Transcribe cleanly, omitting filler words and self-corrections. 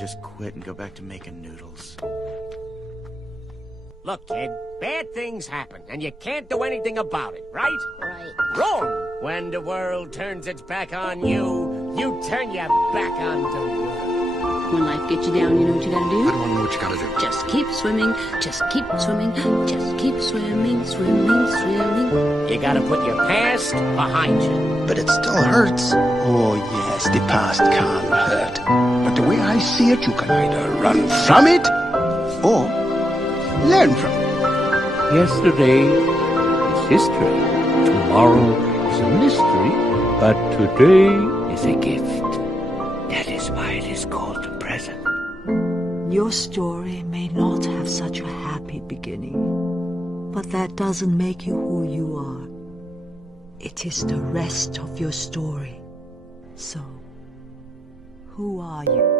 just quit and go back to making noodles. Look, kid, bad things happen, and you can't do anything about it, right? Right. Wrong! When the world turns its back on you, you turn your back on the world. When life gets you down, you know what you gotta do? I don't want to know what you gotta do. Just keep swimming, just keep swimming, just keep swimming, swimming, swimming. You gotta put your past behind you. But it still hurts. Oh, yes, the past can hurt. But the way I see it, you can either run from it or learn from it. Yesterday is history. Tomorrow is a mystery. But today is a gift. That is why it is called the present. Your story may not have such a happy beginning, but that doesn't make you who you are. It is the rest of your story. So, who are you?